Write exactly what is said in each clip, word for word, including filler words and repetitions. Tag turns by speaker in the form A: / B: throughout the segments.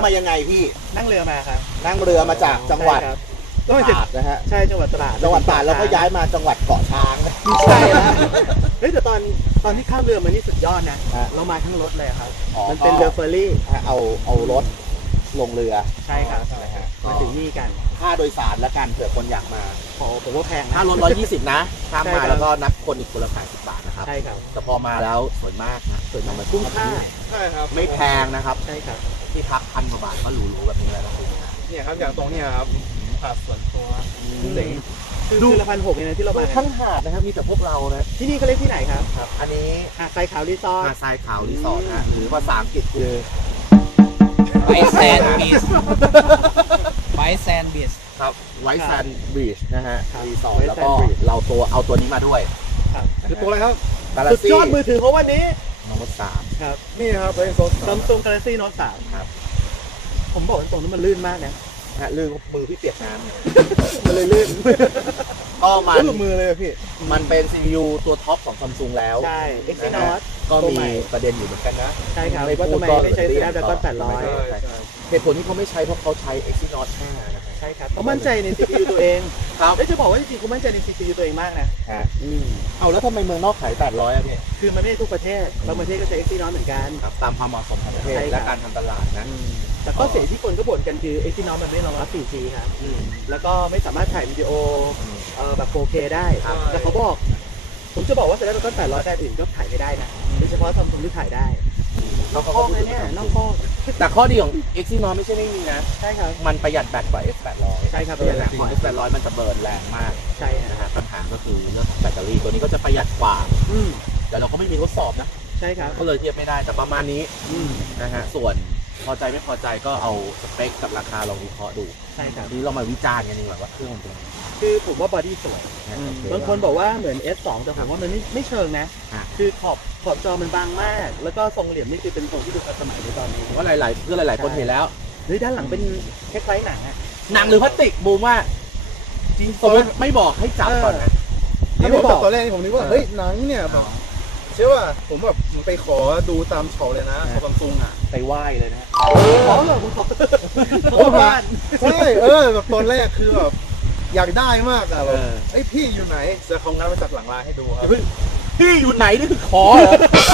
A: มายังไงพี่
B: นั่งเรือมาครับ
A: นั่งเรือมาจากจังหวัดตราดนะฮะ
B: ใช่จังหวัดตราด
A: จังหวัดตราดแล้วก็ย้ายมาจังหวัดเกาะช้าง
B: ใช่แล้วเฮ้ยแต่ตอนตอนที่ข้ามเรือมานี่สุดยอดนะเรามาทั้งรถเลยครับมันเป็นเรือเฟอร์รี่
A: เอาเอารถลงเรือ
B: ใช่ครับมาถึงนี่กัน
A: ค่าโดยสารละกันเผื่อคนอยากมา
B: โอ้ผมว่าแพง
A: ค่ารถร้อยยี่สิบนะข้ามมาแล้วก็นับคนอีกคนละแปดสิบบาทนะครับ
B: ใช่ครับ
A: แต่พอมาแล้วสวยมากนะ
B: สวยมากคุ้มค่า
C: ใช่ครับ
A: ไม่แพงนะครับ
B: ใช่ครับ
A: ที่พักพันกว่าบาทก็หรูๆแบบนี้แล้วนะ
C: เนี่ยครับอย่างตรงนี้ครับหาดส่วนตัว
B: ดูละพันหกเนี่ยที่เรามา
A: ทั้งหาดนะครับมีแต่พวกเรานะ
B: ที่นี่เขาเรียกที่ไหนครับ
A: ครับอันนี้
B: หาดทรายขาวรีสอร์ท
A: หาดทรายขาวรีสอร์ทนะหรือภาษาอังกฤษคือ
D: ไวท์แซนด์บีชไวท์แซนด์บีช
A: ครับไวท์แซนด์บีชนะฮะรีสอร์ทแล้วก็เราตัวเอาตัวนี้มาด้วย
C: คือตัวอะไรครับ
B: สุดยอดมือถือเพราะวันนี้
A: โน้ตสาม
C: ครับนี่ครับเป็นโซน
B: ซัมซุงกาแล็กซี่โน้ตสาม
A: ครับ
B: ผมบอกตรงนั้นมันลื่นมากนะ
A: ฮะลื่นมือพี่เปียกน้ำมันเลยลื่นก็มัน
C: มือเลยพี่
A: มันเป็น ซี พี ยู ตัวท็อปของ Samsung แล้ว
B: ใช่ Exynos
A: ก็มีประเด็นอยู่เหมือนกันนะ
B: ใช่ครับว่าทำไมไม่ใช้ Snapdragon แปดร้อย
A: เหตุผลที่เขาไม่ใช้เพราะเขาใช้ Exynos ห้านะ
B: ใช่ครับเขามั่นใจใน ซี พี ยู ตัวเอง
A: ครับ
B: แล้วจะบอกว่าจริงๆเขามั่นใจใน ซี พี ยู ตัวเองมากนะ
A: ฮะเอาแล้วทำไมเมืองนอกขายแปดร้อยอ่ะพี่
B: คือมันไม่ได้ทุกประเทศบางประเทศก็ใช้ Exynos เหมือนกัน
A: ตามความเหมาะสมของประเทศและการทำตลาดนะ
B: แต่ก็เสียที่คนก็บ่นกันคือ Exynos มันไม่รองรับ โฟร์ จี ครับแล้วก็ไม่สามารถถ่ายวิดีโอแบบ โฟร์เค ได้แต่เขาบอกผมจะบอกว่า Snapdragon แปดร้อยได้อื่นก็ถ่ายไม่ได้นะโดยเฉพาะ Samsung ที่ถ่ายได้นอกข้อเนี่ยนอกข้อ
A: แต่ข้อดีของ Exynos ไม่ใช่ไม่มีนะ
B: ใช่ครับ
A: มันประหยัดแบตกว่า เอส แปดร้อย
B: ใช่ครับ
A: ประหยัดแบตกว่า เอส แปดร้อยมันจะเบิร์นแรงมาก
B: ใช่
A: นะฮะปัญหาก็คือเรื่องแบตเตอรี่ตัวนี้ก็จะประหยัดกว่าแต่เราก็ไม่มีทดสอบนะ
B: ใช่ครับ
A: ก็เลยเทียบไม่ได้แต่ประมาณนี้นะฮะส่วนพอใจไม่พอใจก็เอาสเปคกับราคาลองวิเคราะห์ดู
B: ใช่ครับ
A: นี่เรามาวิจารณ์กันดีกว่าว่าเครื่องมันเป็น
B: คือผมว่าบอดี้สวยบางคนบอกว่าเหมือน เอส สอง แต่ผมว่ามันไม่ไม่เชิงนะคือขอบขอบจอมันบางมากแล้วก็ทรงเหลี่ยมนี่คือเป็นทรงที่ดูทันสมัยในตอนนี้
A: ว่าหลายๆเพื่อหลายๆคนเห็นแล้ว
B: หรือด้านหลังเป็นคล้ายๆหนังอะ
A: หนังหรือพลาสติกบูมว่าจริงสมมติไม่บอกให้จับก่อนนะ
C: ถ้าไม่บอกตอนแรกผมนึกว่าเฮ้ยหนังเนี่ยแบบเชื่อว่าผมแบบไปขอดูตามช็อปเลยนะของซัมซุงอ่ะ
A: ไปไหว้เลยนะ
B: ขอเหรอคุณขอ
C: ขอบ้านใช่เออแบบตอนแรกคือแบบอยากได้มากอ่ะแบบไอ้พี่อยู่ไหนจะเขางัดมาจากหลังร้านให้ดูครับ
A: พี่อยู่ไหนนี่คือขอเหรอ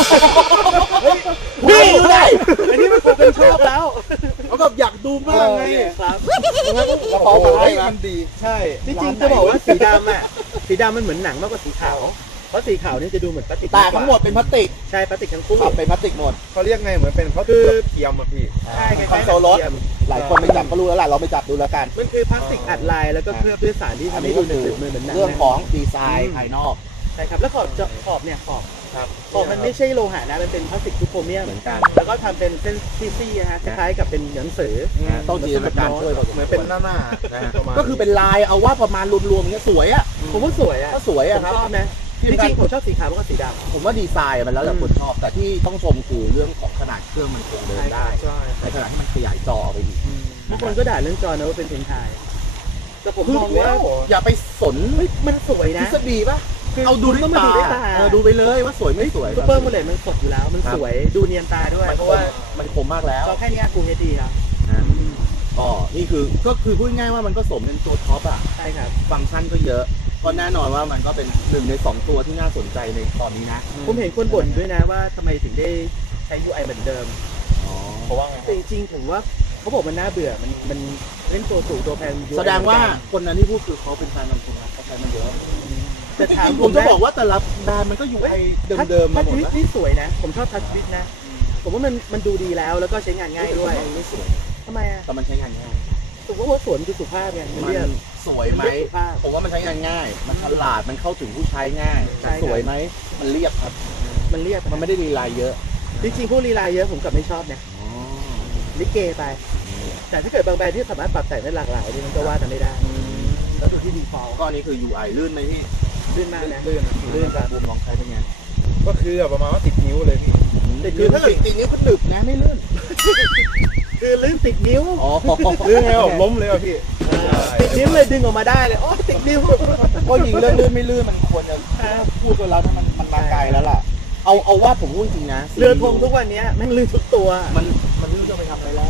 A: พี่อยู่ไหน
B: อันนี้มันคงเป็นโชคแล้ว
C: เขาแบบอยากดูมากไง
B: ครับ
C: งั้นก็ขอมาให้มันดี
B: ใช่จริงๆจะบอกว่าสีดำอ่ะสีดำมันเหมือนหนังมากกว่าสีขาวเพราะสีขาวนี่จะดูเหมือนพลาสติก
A: แต่ทั้งหมดเป็นพลาสติก
B: ใช่พลาสติกทั้งคู่
A: เป็นพลาสติกหมด
C: เขาเรียกไงเหมือนเป็นเพราะคือเทียมอ่ะพี่
B: ใช่
A: คอนโซลรถหลายคนไม่จับก็รู้แล้วล่ะเราไม่จับดูแล้วกัน
B: มันคือพลาสติกอัดลายแล้วก็เคลือบด้วยสารที่ทำให้ดูหนึบๆเหมือนหนัง
A: เรื่องของดีไซน์ภายนอก
B: ใช่ครับแล้วขอบขอบเนี่ยขอบขอบมันไม่ใช่โลหะนะมันเป็นพลาสติกทูโครเมียมเหมือนกันแล้วก็ทำเป็นเส้นซี่ๆนะฮะคล้ายๆกับเป็นหนังสือ
A: ต้องจินตนาการช่วย
C: เหมือนเป็นหน้าหน้า
A: ก็คือเป็นลายเอาว่าประมาณรวมๆอย่างเงี้ยสวยอ่ะ
B: ผมว่าสวยอ่ะ
A: ก็สวยอ่ะครับ
B: ชอบนะจริงๆผมชอบสีขาวมากกว่าสีดำ
A: ผมว่าดีไซน์มันแล้วแต่คนชอบแต่ที่ต้องชมคือเรื่องของขนาดเครื่องมันคงเดินได้ในขณะที่มันขยายจอไปอีก
B: บางคนก็ด่าเรื่องจอนะว่าเป็นเพนไทยแต่ผมมองว่า
A: อย่าไปสน
B: มันสวยนะ
A: ทฤษฎีป่ะเอาดูด้วยตาดูไปเลยว่าสวยไม่สวย
B: ซูเปอร์โมเลดมันสดอยู่แล้วมันสวยดูเนียนตาด้วย
A: เพราะว่ามันคมมากแล้ว
B: ก็แค่นี้กูเฮดดีครับ
A: ก็นี่คือก็คือพูดง่ายว่ามันก็สมเป็นตัวท็อปอ่ะ
B: ใช่ครับ
A: ฟังก์ชันก็เยอะก็แน่นอนว่ามันก็เป็นหนึ่งในสองตัวที่น่าสนใจในตอนนี้นะ
B: ผมเห็นคนบ่นด้วยนะว่าทำไมถึงได้ใช้ ยู ไอ เหมือนเดิม
C: เพราะว่าไง
B: จริงๆผมว่าเขาบอกมันน่าเบื่อมันมันเล่นตัวสูงตัวแพง
A: แสดงว่าคนนั้นที่พูดคือเขาเป็นแฟนซัมซุงเขาใช้มันเยอะ
B: แต่ถาม
A: ผมจะบอกว่าแต่ละแบรนด์มันก็อยู่ไอเดิมๆมาหมด
B: นะนี่สวยนะผมชอบทัชวิทนะผมว่ามันมันดูดีแล้วแล้วก็ใช้งานง่ายด้วย
A: ไม่สวย
B: ทำไมอ่ะ
A: แต่มันใช้งานง่าย
B: ผมว่าสวยมันดูสุภาพไงมันเรียบ
A: สวยไหมผมว่ามันใช้งานง่ายมันฉลาดมันเข้าถึงผู้ใช้ง่ายสวยไหมมันเรียบครับ
B: มันเรียบ
A: มันไม่ได้ลีลาเยอะ
B: จริงๆพวกลีลาเยอะผมกลับไม่ชอบนะลิเกไปแต่ถ้าเกิดบางแบรนด์ที่สามารถปรับแต่งได้หลากหลายนี่มันก็ว่ากันไม่ได้แล้วดูที่ดีฟอล
A: ก็นี่คือ ยู ไอ ลื่นไหมพี่
B: ลื่นมากนะ
C: ลื่น
B: ลื่นครับ
A: บูมลองใช้เป็นไง
C: ก็คือประมาณว่าติดนิ้วเลยพี่
A: คือถ้าเกิดติดนิ้วก็หนึบนะไม่ลื่น
B: คือลื่นติดนิ้ว
A: อ๋อ
C: ลื่นไงผมล้มเลยอ่ะพี่
B: ติดนิ้วเลยดึงออกมาได้เลยโอ้ติดนิ้ว
A: ก็ยิงเรื่องลื่นไม่ลื่นมันควรจะพูดกันแล้วถ้ามันมันมาไกลแล้วล่ะเอาเอาว่าผมพูดจริงนะ
B: เรือธงทุกวันนี้แม่งลื่นทุกตัว
A: มันมันลื่นจะไปทำอะไรแล้ว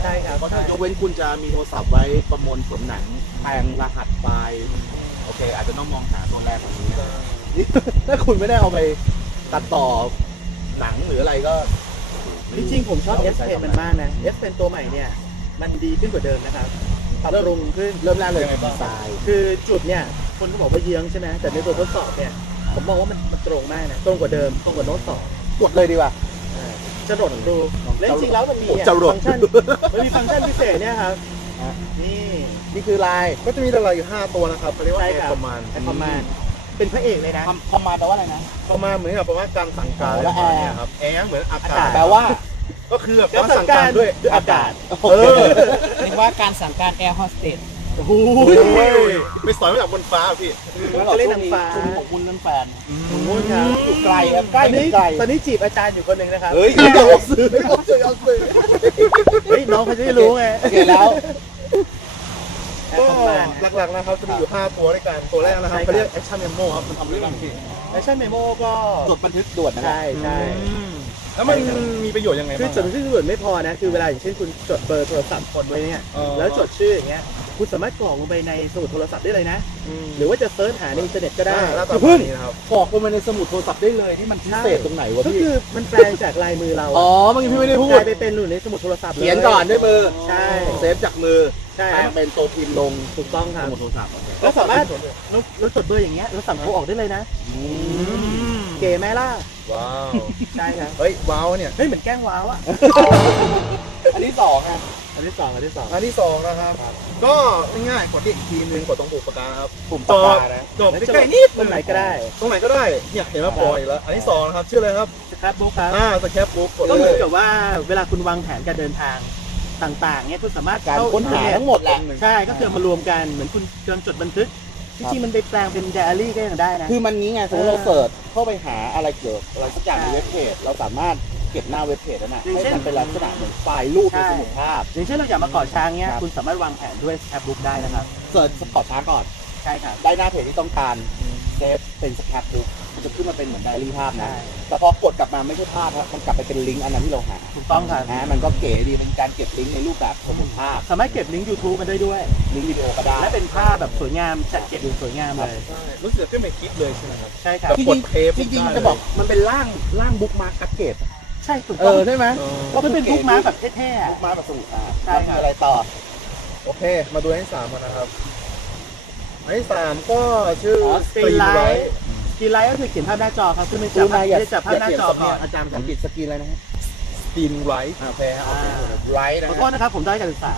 B: ใช่ครับ
A: เพราะถ้ายกเว้นคุณจะมีโทรศัพท์ไว้ประมวลผลหนังแปลงรหัสไฟล์โอเค อาจจะต้องมองหาตัวแรกแบบนี้นี่ถ้าคุณไม่ได้เอาไปตัดต่อหนังหรืออะไรก็
B: จริงๆผมชอบ S Pen มันมากนะ S Pen ตัวใหม่เนี่ยมันดีขึ้นกว่าเดิมนะครับปรับปรุงขึ้น
A: เริ่มแรกเลย
C: ยังไงบ้าง
A: ทราย
B: คือจุดเนี่ยคนก็บอกว่าเยื้องใช่ไหมแต่ในตัวทดสอบเนี่ยผมมองว่ามันมันตรงมากนะตรงกว่าเดิมตรงกว่าโน้ตสอง
A: กดเลยดีกว่า
B: จะรดดูและจริงๆแล้วมันมีอ่ะ
A: จะรด
B: ฟังก์ชันมันมีฟังก์ชันพิเศษเนี่ยครับนี่
A: นี่คือลาย
C: ก็จะมีดาราอยู่ห้าตัวนะครับเขาเรียกว่า
B: ใช่
C: แอ
B: ครับ
C: ร์ประมาณ
B: แอร์คอมมานด์เป็นพระเอกเลยนะ
A: คำคอมมาแปลว่าอะไรนะ
C: ประมาณเหมือนกับประมาณการสั่งการ
A: แล้วแอร์
C: เนี่ยครับแอร์เหมือนอากา
B: อากา
C: ศ
B: ศ
A: แปลว่า
C: ก็คือแบบ
B: แล้ว
C: ว่า
B: สั่
C: สั่
B: ง
C: ง
B: กา
C: การ รด้วย
B: ด้วยอากาศ
C: เออ
D: เรียกว่าการสั่งการแอร์โฮสเตส
B: โอ้โห
C: ไปสอยมาจากบนฟ้าพี่
B: ก็เล่นหนังฟ้า
A: คุณของคุณนั่นแฟน
B: โอ้โหครับ
A: อยู่ไกลครับใกล้
B: ตอน
A: ไม่
B: นี้
A: ไกล
B: ตอนนี้จีบอาจารย์อยู่คนหนึ่งนะครับ
A: เฮ้ยอย่าออกสื่ออย่าออกสื่ออย่าออกสื่อ
B: เฮ้ยน้องเขาจะได้รู้ไง
A: โอเคแล้ว
B: แอ
C: ก็
B: ร์คอมมานด์
C: หลักๆนะครับจะมีอยู่ห้าตัวด้วยกันตัวแรกนะครับ
B: ใช่ครับ
C: เขาเรียก Action Memo ครับมันทำอะไรบ้างพี่
B: แอคชั่นเมโมก็
A: จดบันทึกด่วนนะ
B: ใช่ใช่
C: แล้วมันมีประโยชน์ยังไง
B: คือ
C: บ้าง
B: จดบันทึกด่วนไม่พอนะ คือเวลาอย่างเช่นคุณจดเบอร์โทรศัพท์คนไว้เนี่ย
C: อ๋อ
B: แล้วจดชื่ออย่างเงี้ย คุณสามารถกรอกลงไปในสมุดโทรศัพท์ได้เลยนะ
C: ม
B: หรือว่าจะเซิร์ชหาในอินเทอร์เน็ตก็ได้
C: อ่าแล้วต่อ
A: เพิ่
C: ไป
A: ง
C: นี้นะครับ
A: บอกลงไปในสมุดโทรศัพท์ได้เลยที่มันพิเศษตรงไหนวะ
B: ก็
A: พี่
B: คือมันแปลงจากลายมือเรา
A: อ๋อ
B: อะ
A: เมื่อกี้พี่ไม่ได้พู
B: ก
A: ด
B: ลายไปเป็นหนุนในสมุดโทรศัพท์เลย
A: เขียนก่อนด้วยมือ
B: ใช่
A: เซฟจากมือ
B: ใช่
A: แปลงเป็นตัวพิมพ์ลง
B: ถูกต้องค
A: ส
B: รับ
A: มุดโทรศัพท์โอเค
B: แล้วสามารถเราจดเบอร์อย่างเงี้ยเราสั่งโทรออกได้เลยนะ เก๋ไหมล่ะ
C: ว้าว
B: ใช่ครับ
C: เฮ้ยว้าวเนี่ย
B: เฮ้ยเหมือนแกล้งว้าวอะ
A: อันที่สองอ่ะ
B: อันที่สองอันที่สอง
C: อันที่สองนะครับ ก็ง่ายๆกดอีกทีนึงกดตรงปุ่มปากกาครับ
A: ปุ่ม
C: จ
A: ปาก
C: อด
A: กานะ
C: จบ
B: แล้ว
C: ใก
B: จะ
C: ล้ๆนิด
B: ตรงไหนก็ได้
C: ตรงไหนก็ได้เนี่ยเห็นไหมปล่อยแล้ว อันที่สองนะครับชื่ออะไรครับ
B: ครับบุ๊คครับ
C: อ่าสแคปบุ๊กกด
B: ก็เห
C: เล
B: มือน
C: ย
B: กับว่าเวลาคุณวางแผนการเดินทางต่างๆเนี่ยคุณสามารถ
A: การ
B: เข้
A: ค้นหาทั้งหมดแหละ
B: ใช่ก็คือเอามารวมกันเหมือนคุณกำลังจดบันทึกจริงๆมันไปแปลงเป็นไดอารี่ก็ยังได้นะ
A: คือมันนี้ไงสมมติเราเสิร์ชเข้าไปหาอะไรเกี่ยวกับอะไรสักอย่างในเว็บเพจเราสามารถเก็บหน้าเว็บเพจนั้นนะ
B: อย่าง
A: ให้
B: เช่น
A: มันเป็นลักษณะเหมือนไฟล์รูป
B: ใช่
A: เป็นสมุดภาพ
B: อย่างเช่นเราอยากมาเกาะช้างเนี่ย
A: ครับ
B: คุณสามารถวางแผนด้วยแอปบุ๊กได้นะครับ
A: เสิร์ชสปอร์ตช้างก่อน
B: ใช่ครับ
A: ได้หน้าเพจที่ต้องการเซฟเป็นสแคปบุ๊กมันจะขึ้นมาเป็นเหมือนไดอารี่ภาพนะ
B: ใช่
A: แต่พอกดกลับมาไม่ใช่ภาพครับมันกลับไปเป็นลิงก์อันนั้นที่เราหา
B: ถูกต้องครับ
A: นะมันก็เก๋ดีเป็นการเก็บลิงก์ในรูปแบบสมุดภาพ
B: สามารถเก็บลิงก์ YouTube มันได้ด้วย
A: ลิงก์วิดีโอก็ได้
B: และเป็นภาพแบบสวยงามจัดเก็บอย่างสวยงามเลย
C: ใช่รู้สึกขึ้นไปคลิปเลยใช่ไหมครับ
B: ใช่ครับ
A: จริง
C: กดเทป
A: ๆจริงๆ
C: ได้
A: จะบอกมันเป็นร่างร่างบุ๊กมาร์กกัดเกต
B: ใช่ถูก
A: เอ
B: ต้อง
A: อใช่ไหม
C: เออ
B: ก็เป็นบุ๊กมาร์คแบบเท่ๆอะ
A: บุ๊กมาร์กแบบสมุดภาพ
B: ใช่ครับ
A: แล้วมีอะไรต่อ
C: โอเค มาดูอันที่สามกันนะครับอันที่สามก็ชื่อ
B: อ๋อ Still
C: Stream
B: Life
C: Light
B: สกรีนไลท์ก็คือเขียนภาพหน้าจอครับคือไม่
A: ดู
B: จับ
A: มา
B: ภาพ
A: อย่า
B: ไม่ได้จับภาพหน้าจอ
A: อย่
B: ก่อน
A: อาจารย์ภาษาอังกฤษสกรีนอะไรนะฮะ
C: Stream Light
A: โอเคครับโอเคไรนะ
B: ขอโทษนะครับผมได้อยการศึกษา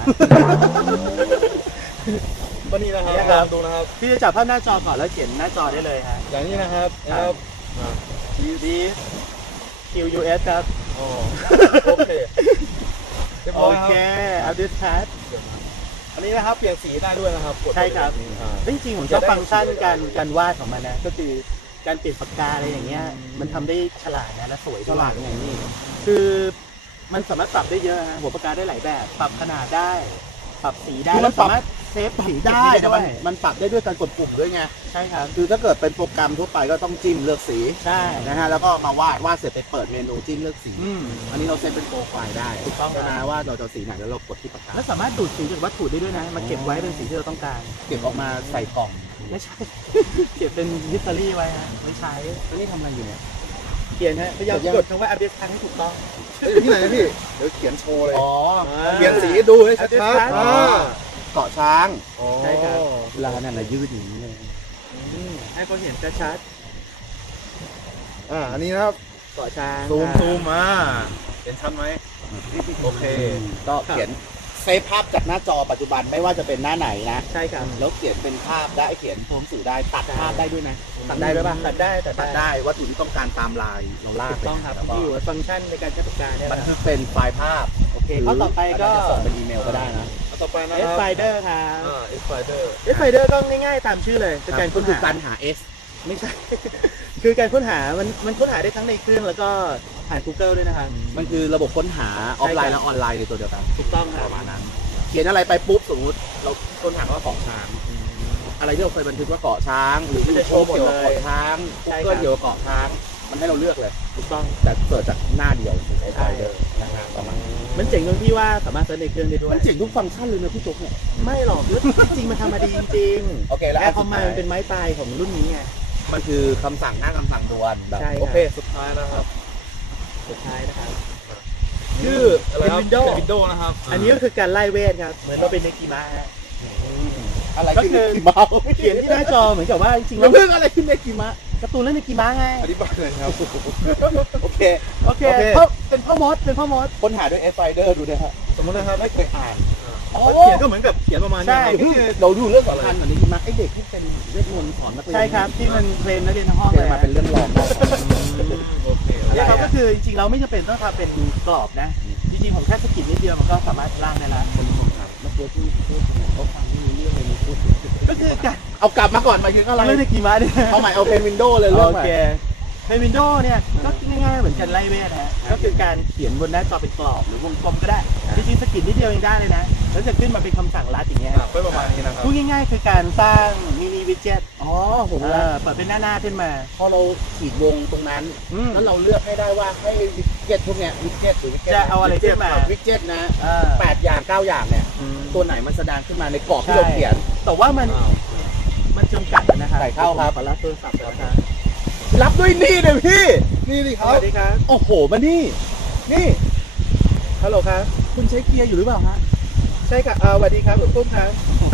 C: ก็นี่นะครับ
B: นี่ครับ
C: ลองดูนะครับ
B: ที่จะจับภาพหน้าจอก่อนแล้วเขียนหน้าจอได้เลยฮะ
C: อย่างนี้นะครับนะครับอ่า
B: D Q U S ครับ
C: อ๋อโอเคเรียบ
B: โอ
C: ร้อย
B: เค
C: ครับ
B: อัพดิสคัท
C: อันนี้นะครับเปลี่ยนสีได้ด้วยนะครับกด
B: ใช่ครับ
C: อ่า
B: จริงๆผมชอบฟังก์ชันการการวาดของมันนะ ก็คือการเปลี่ยนปากกาอะไรอย่างเงี้ย มันทำได้ฉลาดนะและสวย
A: ฉลาดยังไงนี่
B: คือมันสามารถปรับได้เยอะฮะหัวปากกาได้หลายแบบ ปรับขนาดได้ ปรับสีได้
A: คือมั
B: แล้
A: น
B: ว
A: ปรับ
B: สามารถเซฟสี
A: ได้
B: เก็บ
A: แต่
B: ด้
A: มั
B: วน ย
A: มันปรับได้ด้วยการกดปุ่มด้วยไง
B: ใช่ครับ
A: คือถ้าเกิดเป็นโปรแกรมทั่วไปก็ต้องจิ้มเลือกสี
B: ใช่
A: นะฮะแล้วก็มาวาดวาดเสร็จไปเปิดเมนูจิ้มเลือกสี
B: อืม
A: อันนี้เราเซตเป็นโปรไฟล์ได้
B: ถูกต้องครับ
A: นะว่าเราจะเอาสีไหนแล้วเรากดที่ปากกา
B: แล้วสามารถดูดสีจากวัตถุได้ด้วยนะ มาเก็บไว้เป็นสีที่เราต้องการ
A: เก็บออกมาใส่กล่อง
B: ไม่ใช่ เก็บเป็นฮิสตอรี่ไว้ฮะไม่ใช้
A: แล้วนี่ทำอะไรอยู่เนี่ย
B: เขียนฮะพยายามกดคำว่า update ครั้งให้ถูกต้อง
C: เฮ้ยที่ไหนนะพี่เดี๋ยวเขียนโชว์เลย
A: อ๋อ
C: เปลี่ยนสีดูให้ชัด
B: ชัด
C: ๆ
B: ๆ
C: อ่า
A: เกาะช้าง
C: อ๋อ
B: ใช่ครับ
A: เวลาเนี่ยนะยืดอย่างนี้เลย
B: อืมให้เขาเห็นชัด
C: อ่าอันนี้นะครับ
B: ๆเกาะช้าง
C: ซูม
B: ครับ
C: ซูมมาเห็นชัดไหมโอเค
A: ก็เขียนเซฟภาพจากหน้าจอปัจจุบันไม่ว่าจะเป็นหน้าไหนนะ
B: ใช่ครับ
A: แล้วเขียนเป็นภาพได้เขียนตัวหนังสือได้ตัดภาพได้ด้วยนะ
B: ตัดได้ไหมบ้างตัดได้ตัด
A: ตัด
B: ได้
A: ได้วัตถุที่ต้องการตามลายเราลาก
B: ถูก
A: ไป
B: ต้องครับ
A: แล้วก็
B: ที่อยู่ในฟังก์ชันในการใช้ปากกาเนี่ย
A: บันทึกเป็นไฟล์ภาพ
B: โอเคข้อต่อไปก็
A: หรืออาจจะส่งเป็นอีเมลก็ได้นะ
C: เอาต่อไปนะ
B: เอ
C: ค
B: ส
C: รับ
B: ไฟเดอร์ครับ
C: อ่า S Finder
B: S Finder ก็ง่ายๆตามชื่อเลยเป็นการ
A: ก็
B: ค้น
A: คือ
B: หา
A: การหา S
B: ไม่ใช่ คือการค้นหามันมันค้นหาได้ทั้งในเครื่องแล้วก็ผ่าน Google ด้วยนะครับ
A: มันคือระบบค้นหาออฟไลน์และออนไลน์ในตัวเดียวกัน
B: ถูกต้องค
A: ป
B: รับ
A: ระมาณนั้น เขียนอะไรไปปุ๊บสมมติเราค้นหาว่าเกาะช้าง อะไรที่เราเคยบันทึกว่าเกาะช้าง หรือ
B: มันจะโชว์หมดเลย
A: เกี่ยวกับเกาะช้าง
B: ใช่
A: Google
B: ครับ
A: เกี่ยวกับเกาะช้างมันให้เราเลือกเลย
B: ถูกต้อง
A: แต่เสิร์ชจากหน้าเดียวไอ้ไฟเดอร์นะฮะประมาณ
B: มันเจ๋งตรงที่ว่าสามารถเซิร์ชในเครื่องได้ด้ว
A: มั
B: ย
A: นเจ๋งทุกฟังก์ชันเลยนะพี่จุ๊กเนี่ย
B: ไม่หรอกจริงๆมันทำมาดีจริง
A: โอเค
B: ๆ
A: แล้ว
B: แอร์คอมมานด์มันเป็นไม้ตายของรุ่นนี้ไง
A: มันคือคำสั่งหน้าคำสั่งด่วนแบบ
B: ใช่ครับ
A: โอเคสุดท้ายนะครับ
B: สุดท้ายนะครับ
A: ชื่ออะไรครับ
B: เป็น Windows
A: วินโดว์นะครับ
B: อันนี้ก็คือการไล่เวทครับ เหมือนเราเป็นเนกิมะฮะ
A: อะไร
B: ก็คือ
A: เมา
B: เขียนที่หน้าจอเหมือนกับว่าจริงๆ
A: แล้
B: แล้ว ว
A: เรื่องอะไรขึ้นในกิมะ
B: การ์ตูนเรื่องเนกิมะไง
C: อธิบายเลยครับ
A: โอเค
B: โอเค
A: โอเค
B: เพราะเป็นพ่อมดเป็นพ่อมด
A: ค้นหาด้วยเอฟไฟเดอร์ดูนะฮะ
C: สมมตินะครับ
A: ไม่เคยอ่าน
C: เขียนก็เหมือนกับเขียนประมาณนี้
B: ใช่
C: ครับ
A: เราดูเรื่องสำคัญกว่านี้กิมะไอเด็กที่เป็นเวทมนต์สอนนักเรียน
B: ใช่ครับที่มันเคลมนักเรียนทั้งห้อง
A: เรี
B: เลย ย
A: นมาเป็นเรื่องรอง
C: โอเค
B: เนี่ยครับก็คือจริงๆเราไม่จำเป็นต้องทำเป็นกรอบนะ จริงๆผมแค่สกิดนิดเดียวมันก็สามารถร่างได้ละ
A: เมื่อกี้ที่พูดเขาฟังไม่รู้เรื่องเลยมีพูด
B: ก็คือการ
A: เอากลับมาก่อนมายืนอะไร
B: เรื่องเนกิมะเนี่ย
A: เอาใหม่เอาเป็นวินโดว์เลยเรื่อง
B: โอ
A: ใหม่
B: เคในวินโดว์เนี่ยก็ง่ายๆเหมือนกันไล่เวทฮะก็คือการเขียนบนหน้าจอเป็นกรอบหรือวงกลมก็ได้จริงๆสกิดนิดเดียวยังได้เลยนะแล้วจะขึ้นมาเป็นคำสั่งลัดอย่างเงี้ย
C: ก็ประมาณนี้นะครับ
B: พูดง่ายๆคือการสร้างมินิวิดเจ็ต
A: อ๋อผม
B: เอ
A: ว่า
B: อเปิดเป็นหน้าๆขึ้นมา
A: พอเราขีดวงตรงนั้น
B: อืม
A: แล้วเราเลือกให้ได้ว่าให้วิกเก็ตพวกเนี้ยวิกเก็ตหรือวิกเก็ต
B: จะเอาอะไรขึ้นมา
A: วิกเก็ตนะ
B: เออ
A: แปดอย่างเก้าอย่างเนี่ย
B: อืม
A: ตัวไหนมันแสดงขึ้นมาในกรอบที่เราเขียน
B: แต่ว่ามันมันจำกัดนะครับ
A: ใส่เข้าครับ
B: ขอรับโทรศัพท์แล้วครับ
A: รับด้วยนี่เลยพี่
C: นี่ดิค
B: ส
C: รับ
B: วัสดีครับ
A: โอ้โหมานี่ นี่
B: ฮัลโหลครับ
A: คุณใช้เกียร์อยู่หรือเปล่าฮะ
B: ใช่ค่ะอ่าสวัสดีครับคุณปุ้มครับ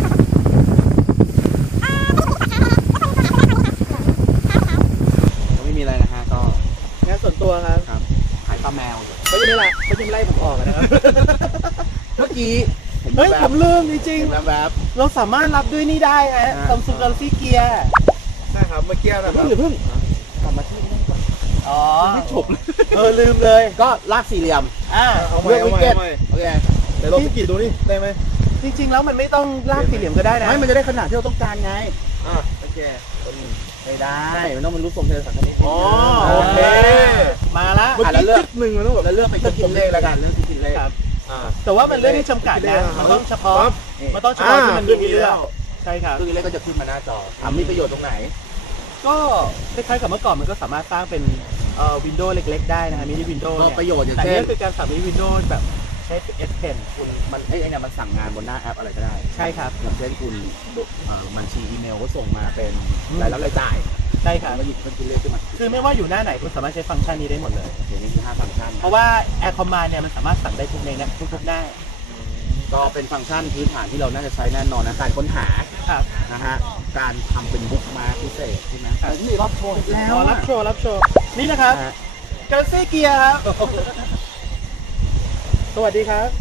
A: ไม่มีอะไรนะฮะก็
B: งานส่วนตัวครับ
A: ครับขายปลาแมวอยู่
B: เขาจะไม่ไล่เขาจะไม่ไล่ผมออกนะครับ
A: เมื่อกี้
B: เฮ้ยผมลืมจริง
A: เห็นแวบ
B: ๆเราสามารถรับด้วยนี่ได้ฮะ
A: อ่า
B: ซัมซุงกาแล็กซี่เกียร์
C: ใช่ครับเมื่อกี้
A: ๆ
C: นะค
A: เพิ่
C: รั
A: ง
C: บ
A: อย่าเพิ่งกลับมาที่นี่ก่อน
B: อ๋อ
A: ไม่จบเลย
B: เออลืมเลย
A: ก็ลากสี่เหลี่ยม
B: อ่า
C: เอาใหม่
A: เลือก
C: เอา
A: วิ
C: ให
A: ก
C: ม่
A: เก็ต
C: เอาใหม่
A: โอเค
C: เดี๋ยวลองสกิดดูนี่ได้ไหม
B: จริงๆแล้วมันไม่ต้องลากสี่เหลี่ยมก็ได้นะ
A: ไม่มันจะได้ขนาดที่เราต้องการไง
C: อ่ะโอเค
A: ไม่ได้ มันต้องเป็นรูปทรงเทเลสังคณิต
C: อ๋อ
B: โอ
C: โอ
B: เค
C: เค
B: มาละ
C: เมื่อ
A: อ่ะแล้
C: กี้
A: วเลือก
C: จุดหนึ่งมันต้องแบบ
A: แล้วเลือกไปที่กินเลขแล้วกันเลือกที่กินเลข
B: ครับ
C: อ่า
B: แต่ว่ามันเรื่องที่จำกัดนะมันต้องเฉพาะ
C: ปั๊บ
B: มันต้องเฉพาะที่มันมีให้เลือกใช่ครับ
A: ซึ่งเลขก็จะขึ้นมาหน้าจอถามมีประโยชน์ตรงไหน
B: ก็คล้ายๆกับเมื่อก่อนมันก็สามารถสร้างเป็นเอ่อวินโดว์เล็กๆได้นะฮะมินิวินโดว์
A: ก็
B: เนี่ย
A: ประโยชน์อย่าง
B: แต่
A: เช่
B: นี่
A: น
B: คือการสั่งมินิวินโดว์แบบใช้ S Pen
A: คุณมันไอ้ไอ้เนี่ยมันสั่งงานบนหน้าแอปอะไรก็ได้
B: ใช่ครับ
A: อย่างเช่นคุณเอ่อบัญชีอีเมลก็ส่งมาเป็น
B: อืม
A: รายรับรายจ่าย
B: ใช่ครับ
A: แล้วหยิบเป็นกินเลขขึ้นมา
B: คือไม่ว่าอยู่หน้าไหนคุณสามารถใช้ฟังก์ชันนี้ได้หมดเลย
A: โอเคนี่คือห้าฟังก์ชัน
B: เพราะว่า Air Command เนี่ยมันสามารถสั่งได้ทุกในนะทุกๆหน้า
A: ก็เป็นฟังก์ชันพื้นฐานที่เราน่าจะใช้แน่นอนนะการค้นหา
B: ครับ
A: นะฮะการทำเป็นบุ๊กมาร์คพิเศษใช่ไหมแต่นี่รอบโชว์อีกแล้ว
B: รอ
A: อะ
B: รับโชว์รับโชว์นี่นะครับ
A: นะฮะ
B: Galaxy Gear ครับ สวัสดีครับ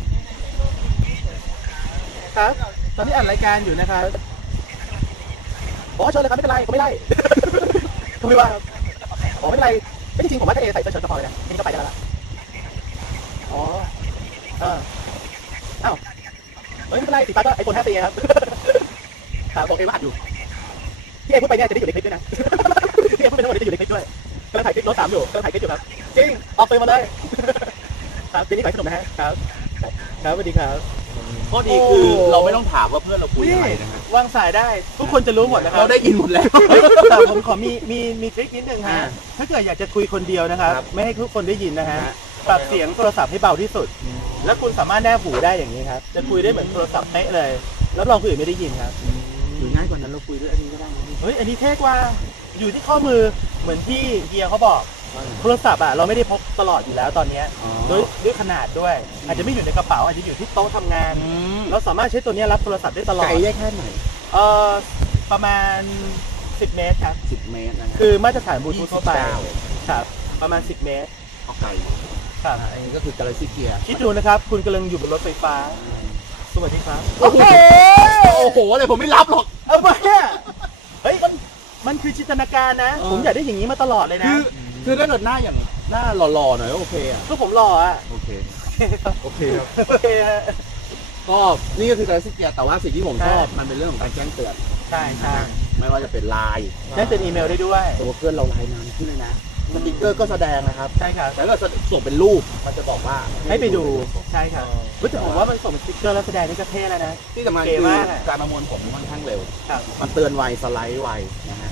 B: ครับ ตอนนี้อ่านรายการอยู่นะครับบอกว่าเชิญเลยครับไม่เป็นไรผมไม่ไล่ก็ไม่ว่าครับอ๋อไม่เป็นไรไม่จริงๆผมว่าจะเอใส่เสื้อเชิ้ตก็พอเลยนะทีนี้ก็ไปได้แล้วล่ะอ๋อเอออ้าวเฮ้ยไม่เป็นไรสีฟ้าก็ไอโฟน ห้าซี ครับครับโอเคว่าอยู่ที่เอพูดไปเนี่ยจะได้อยู่ในคลิปด้วยนะที่เอพูดไปทั้งหมดจะได้อยู่ในคลิปด้วยกำลังถ่ายคลิปรถสามอยู่กำลังถ่ายคลิปอยู่ครับจริงออกตัวมาเลยครับทีนี้ขายขนมนะฮะครับครับสวัสดีครับ
A: ข้อดีคือเราไม่ต้องถามว่าเพื่อนเราคุย
B: นี่
A: อะไรนะฮะ
B: วางสายได้ ทุกคนจะรู้หมดนะครับ
A: เราได้ยินหมดแล้ว
B: เฮ้ยแต่ผมขอมีมีมีทริคนิดนึงฮะ
A: อ่า
B: ถ้าเกิดอยากจะคุยคนเดียวนะครับ
A: ครับ
B: ไม่ให้ทุกคนได้ยินนะฮะ
A: ฮะ
B: ปรับเสียงโทรศัพท์ให้เบาที่สุด แล้วคุณสามารถแนบหูได้อย่างนี้ครับ จะคุยได้เหมือนโทรศัพท์เป๊ะเลย แล้วรองคนอื่นไม่ได้ยินครับ
A: หรือง่ายกว่านั้นเราคุยด้วยอันนี้ก็ได้นะพี่
B: เฮ้ย อันนี้เท่กว่า อยู่ที่ข้อมือ เหมือนที่เฮียเขาบอก โทรศัพท์อ่ะเราไม่ได้พกตลอดอยู่แล้วตอนเนี้ย
A: อ๋อ
B: ด้วยด้วยขนาดด้วย อาจจะไม่อยู่ในกระเป๋าอาจจะอยู่ที่โต๊ะทำงาน
A: อืม
B: เราสามารถใช้ตัวเนี้ยรับโทรศัพท์ได้ตลอด
A: ไกลได้แค่ไหน
B: เอ่อประมาณสิบเมตรครับ
A: สิบเมตรนะฮะ
B: คือมาตรฐานบลูทูธทั่วไป
A: ยี่สิบเก้า
B: ครับ ประมาณสิบเมตร
A: ก็ไกล
B: ครับ
A: อันนี้ก็คือ Galaxy Gear
B: คิดดูนะครับ คุณกำลังอยู่บนรถไฟฟ้า สวัสดีครับ
A: โอ้โหโอ้โหอะไรผมไม่รับหรอก
B: เอาไปเนี่ยเฮ้ยมันมันคือจินตนาการนะ
A: เออ
B: ผมอยากได้อย่างนี้มาตลอดเลยนะ
A: คือคือถ้าเกิดหน้าอย่างหน้าหล่อๆหน่อยก็โอเคอ่ะ
B: ก็ผมหล่ออ่ะ
A: โอเค
C: โอเคครับ
B: โอเคฮะ
A: ก็นี่ก็คือ Galaxy Gear แต่ว่าสิ่งที่ผมชอบ
B: ใช่
A: มันเป็นเรื่องของการแจ้งเตือน
B: ใช่ใช่
A: ไม่ว่าจะเป็นไลน์
B: ได้เป็นอีเมลได้ด้วย
A: ตัวเพื่อนเราไลน์นานขึ้นเลยนะสติ๊กเกอร์ก็แสดงนะครับ
B: ใช่ครับ
A: แต่ถ้าเกิดส่งเป็นรูปมันจะบอกว่า
B: ให้ไปดูใช่ครับเฮ้ยแต่ผมว่ามันส่งเป็นสติ๊กเกอร์แล้วแสดงนี่ก็เท่แล้วนะ
A: ที่สำคัญ
B: เก๋
A: คือ
B: มากอะ
A: การประมวลผลค่อนข้างเร็ว
B: ครับ
A: มันเตือนไวสไลด์ไวนะฮะ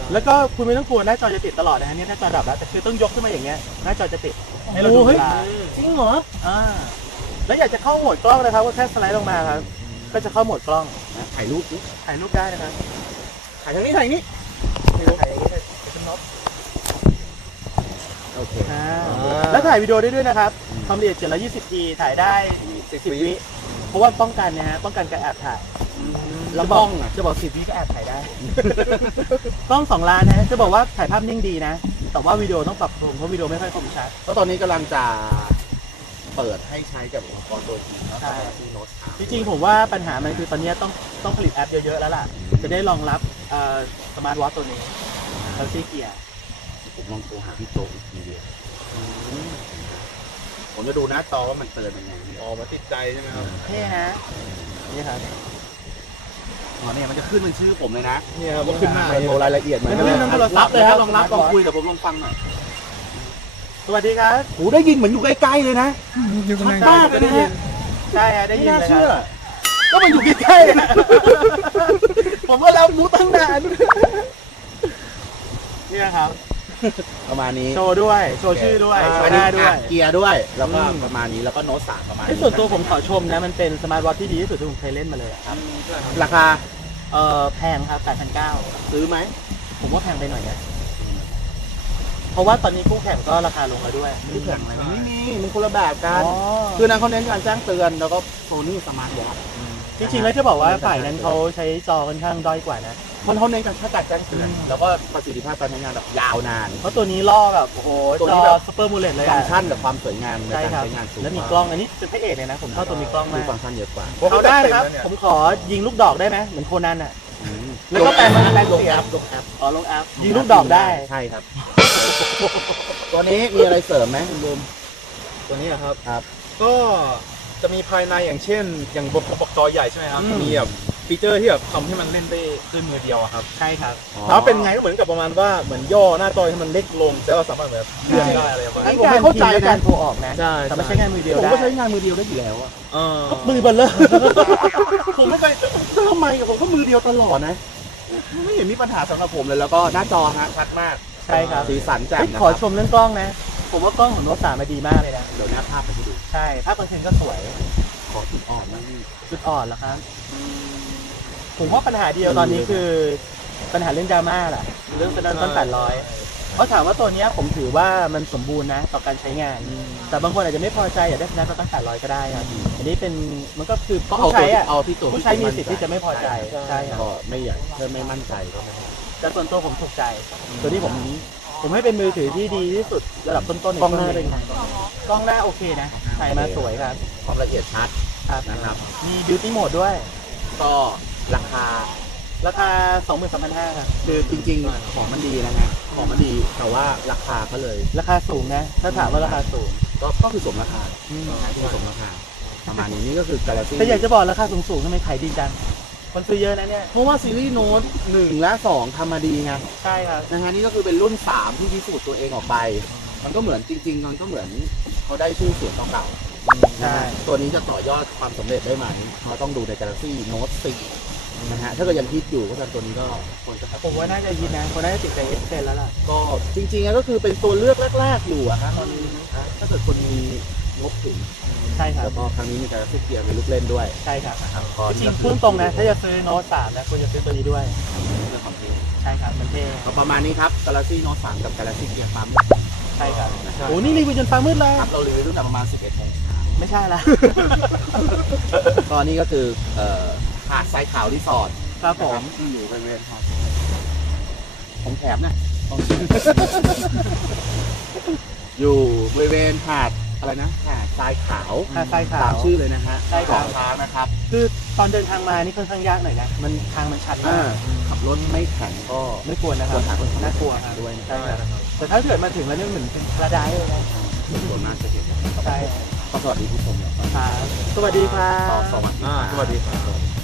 B: แล้วก็คุณไม่ต้องกลัวหน้าจอจะติดตลอดนะฮะเนี่ยหน้าจอดับแล้วแต่คือต้องยกขึ้นมาอย่างเงี้ยหน้าจอจะติดให้เราดูเวลา
C: จริงเหรอ
B: อ่าแล้วอยากจะเข้าโหมดกล้องนะครับก็แค่สไลด์ลงมาครับก็จะเข้าโหมดกล้อง
A: ถ่ายรูปดิ
B: ถ่ายรูปได้นะครับ
A: ถ่ายทางนี้ถ่ายนี้
B: ถ่ายอย่างนี้เลยเป็นน็อต
A: โอเค
B: อ่าแล้วถ่ายวิดีโอได้ด้วยนะครับความละเอียดเจ็ดร้อยยี่สิบพีถ่ายได้สิบวิเพราะว่าป้องกันนะฮะป้องกันการแอบถ่ายแล้วบอกจะบอกสิบวิก็แอบถ่ายได้ กล้องสองล้านนะฮะจะบอกว่าถ่ายภาพนิ่งดีนะ แต่ว่าวิดีโอต้องปรับปรุงเพราะวิดีโอไม่ค่อยคมชัด
A: แล้วตอนนี้กำลังจะเปิดให้ใช้กับอุปกรณ์ตัวจริงแล้ว
B: ใช่
A: ที่โน้ตสาม
B: จริงๆผมว่าปัญหามันคือตอนนี้ต้องต้องผลิตแอปเยอะๆแล้วล่ะ จะได้รองรับสมาร์ทวอทตัวนี้แล้วซีเกียร์
A: ผมลองโทรหาพี่โจอีกทีเดียวผมจะดูหน้าจอว่ามันเตือนยังไงเนี่ย
C: อ๋อมาติดใจใช่ไหมครับ
B: เท่นะนี่ครับ
A: อ๋อเนี่ยมันจะขึ้นเป็นชื่อผมเลยนะ
C: เนี่ยครับขึ้นหน้า
A: โทรรายละเอียดมา
B: มันขึ้นทั้งโทรศัพท์
A: รับเลยครับ
B: เลยครับ
A: ลองรับลองคุยเดี๋ยวผมลองฟังหน่อย
B: สวัสดีครับ
A: โหได้ยินเหมือนอยู่ใกล้ๆเลยนะ
C: อยู่กัน
A: มากเลยนะฮะ
B: ใช่ฮะได้
A: ไม่
B: ยิน
A: น่า
B: เลย
A: เชื่อ
B: ครับก็มันอยู่ใกล้ๆอะ ผมก็รับรู้ตั้งนานนี่นะครับ
A: ประมาณนี้
B: โชว์ด้วย โชว์ชื่อด้วย โช
A: อัน
B: ว์ห
A: นี้
B: น้าด้วย
A: อ่ะเกียร์ด้วย แล้วก็
B: อืม
A: ประมาณนี้แล้วก็โน้ตสามประมาณ
B: ใน
A: นี้
B: ส่วนตัวผมขอชมนะ มันเป็นสมาร์ทวอทที่ดีที่สุดที่ผมเคยเล่นมาเลยอะครับ
A: ราคา
B: เออแพงครับ แปดพันเก้าร้อย
A: ซื้อไหม
B: ผมว่าแพงไปหน่อยนะเพราะว่าตอนนี้คู่แข่งก็ราคาลงแล้วด้วย
A: ไม่แข่งอะไรไม่มีมันคนละแบบกัน
B: อ๋อ
A: คือนั้นเขาเน้นการแจ้งเตือนแล้วก็โซนี่สมาร์ทวอท
B: จริงๆแล้วจะบอกว่าฝ่ายนั้นเขาใช้จอค่อนข้างด้อยกว่านะ
A: มันเขาเน้นการแค่การแจ้งเตือน
B: อืม
A: แล้วก็ประสิทธิภาพการใช้งานแบบยาวนาน
B: เพราะตัวนี้ล่อแบบโอ้โห
A: ตัว
B: จ
A: นี้
B: อ
A: แบบ
B: ซูเปอร์มูเลตเลย
A: ฟั
B: อะ
A: งก์ชันกับความสวยงามใน
B: ใช่
A: การ
B: ครับ
A: ใช้งานสูง
B: แล้วมีกล้องอันนี้เป็นพระเอกเลยนะ ผมชอบตัวมีกล้อง
A: มี
B: มาก
A: ฟังก์ชันเยอะกว่า
B: เอาได้นะครับ ผมขอยิงลูกดอกได้ไหมเหมือนโคนันอ่ะ แล้วก็แปลงแปลง
A: ลง
B: เสีย
A: แอง ปลงแอป
B: อ๋อลงแอปยิงลูกดอกได้
A: ใช่ครับ ตัวนี้มีอะไรเสริมไหมคุณบูม
C: ตัวนี้นะครับ
A: ครับ
C: ก็จะมีภายในอย่างเช่น อย่างระบบจอใหญ่ใช่ไหมครับ
B: อืม
C: มีแบบฟีเจอร์ที่แบบทำให้มันเล่นได้ด้วยมือเดียวอะครับ
B: ใช่ครับ
C: ถามว่าเป็นไงก็เหมือนกับประมาณว่าเหมือนย่อหน้าจอให้มันเล็กลงแต่ว่าสามารถแบบเลื่อนได้อะไรประมาณ
B: ทั้
C: นี้
B: งการพิมพ์และการโทรออกนะ
C: ใช่
B: แต่ไม่ใช่งานมือเดียว
A: ผม
B: ได้
A: ก็ใช้งานมือเดียวได้อยู่แล้วอะ
C: เออ
B: มือเบลเลอร์
A: ผมไม่เคยทำไมอะผมก็มือเดียวตลอดนะ ไม่เห็นมีปัญหาสำหรับผมเลยแล้วก็หน้าจอฮะชัดมาก
B: ใช่ครับ
A: สีสันแจ่ม
B: เฮ้ย
A: นะ
B: ขอ
A: ค
B: ช
A: รับ
B: มเรื่องกล้องนะ ผมว่ากล้องของโน้ตสามมาดีมากเลยนะ
A: เดี๋ยวหน้าภาพไปให้ดู
B: ใช่ภาพคอนเทนต์ก็สวย
A: ขอจุดอ่อนนะพี่
B: จุดอ่อนแล้วครับ ผมว่าปัญหาเดียวตอนนี้คือปัญหาเรื่องดราม่าแหละเรื่องเป็นต้นแปดร้อยเพราะถามว่าตัวเนี้ยผมถือว่ามันสมบูรณ์นะต่อการใช้งาน แต่บางคนอาจจะไม่พอใจอยากได้สแนปตั้งแปดร้อยก็ได้ครับอันนี้เป็นมันก็คือ
A: ก็เอา
B: ผู้
A: ตัว
B: ใช้อะ
A: เอาที่ตัว
B: ผู้ใช้มีสิทธิ์ที่จะไม่พอใจใช่ครับ
A: ก็ไม่อยากถ้าไม่มั่นใจก็ไม่
B: แต่ส่วนตัวผมถูกใจ ตัวที่ผมผมให้เป็นมือถือที่ดีที่สุดระดับต้นๆใน
A: กล้องหน้าเป็นไง
B: กล้องหน้าโอเคนะถ่ายมาสวยครับ
A: ความละเอียดชัด
B: ครับ
A: นะครับ
B: มี beauty mode ด้วย
A: ก็ราคา
B: ราคา สองหมื่นสามพันห้าร้อย ครับ
A: คือจริงๆของมันดีนะฮะของมันดีแต่ว่าราคาก็เลย
B: ราคาสูงนะ ถ้าถามว่าราคาสูง
A: ก็ก็คือสมราคาคือสมราคาประมาณนี้นี่ก็คือ Galaxy
B: แต่อยากจะบอกราคาสูงๆทำไมขายดีจัง คนซื้อเยอะนะเนี่ย
A: เพราะว่าซีรีส์โน้ตหนึ่งและสองทำมาดีไง
B: ใช่ครับ
A: นะฮะนี่ก็คือเป็นรุ่นสามที่พิสูจน์ตัวเองออกไป มันก็เหมือนจริงๆมันก็เหมือนเขาได้ชื่อเสียงเก่าๆ
B: ใช่
A: ตัวนี้จะต่อยอดความสำเร็จได้ไหมเราต้องดูใน Galaxy Note สี่นะฮะถ้าเกิดยังคิดอยู่ก็จะตัวนี้ก็ควรจะ
B: ผมว่าน่าจะยินนะคนน่าจะติดใจ เอส เท็น แล้วล่ะ
A: ก็จริงๆก็คือเป็นตัวเลือกแรกๆอยู่อะฮะตอนนี้ถ้าเกิดคนมีงบถึง
B: ใช่ครับ
A: แล้วก็ครั้งนี้มี Galaxy Gear มีลูกเล่นด้วย
B: ใช่ครับ
A: ก็
B: จริงๆพูดตรงนะ ถ้าจะซื้อโน้ตสามนะควรจะซื้อตัวนี้ด้วย
A: เรื่องของเท่
B: ใช่ครับ มันเท่
A: ก็ประมาณนี้ครับ Galaxy Note สามกับ Galaxy Gear ปั๊ม
B: ใช่ครับโอ้นี่รีวิวจนฟ้ามืดเลย
A: ครับเรารีวิวตั้งแต่ประมาณสิบเอ็ดโมงเช้า
B: ไม่ใช่ละ
A: ก็นี่ก็คือเอ่อหาดทรายขาวรีสอร์ท
B: ครับผม
A: ที่อยู่บริเวณหอดของแถมนะต้องอยู่บริเวณหาดอะไรนะหาดทรายขาว
B: หาดทรายขาว
A: ตามชื่อเลยนะฮะ
B: ใช่ครับ
A: เกาะช้างนะครับ
B: คือตอนเดินทางมานี่ค่อนข้างยากหน่อยนะ มันทางมันชันมา
A: อ่าก ขับรถไม่แข็งก็
B: ไม่ควรนะค
A: ค
B: รั
A: ว
B: บ
A: รหาคนขับ
B: น่ากลัวครับ
A: ด้วยนะ
B: ใช่ครับแต่ถ้าเกิดมาถึงแล้วเนี่ยเหมือนเป็นพาราไดซ์เลยนะ
A: ส่วนมากจะเห็น
B: ใช่
A: ก็สวัสดีผู้ชมนะครับ
B: ครับสวัสดีครับ
A: ก็สวัสดี
C: อ่าสวัสดีครับ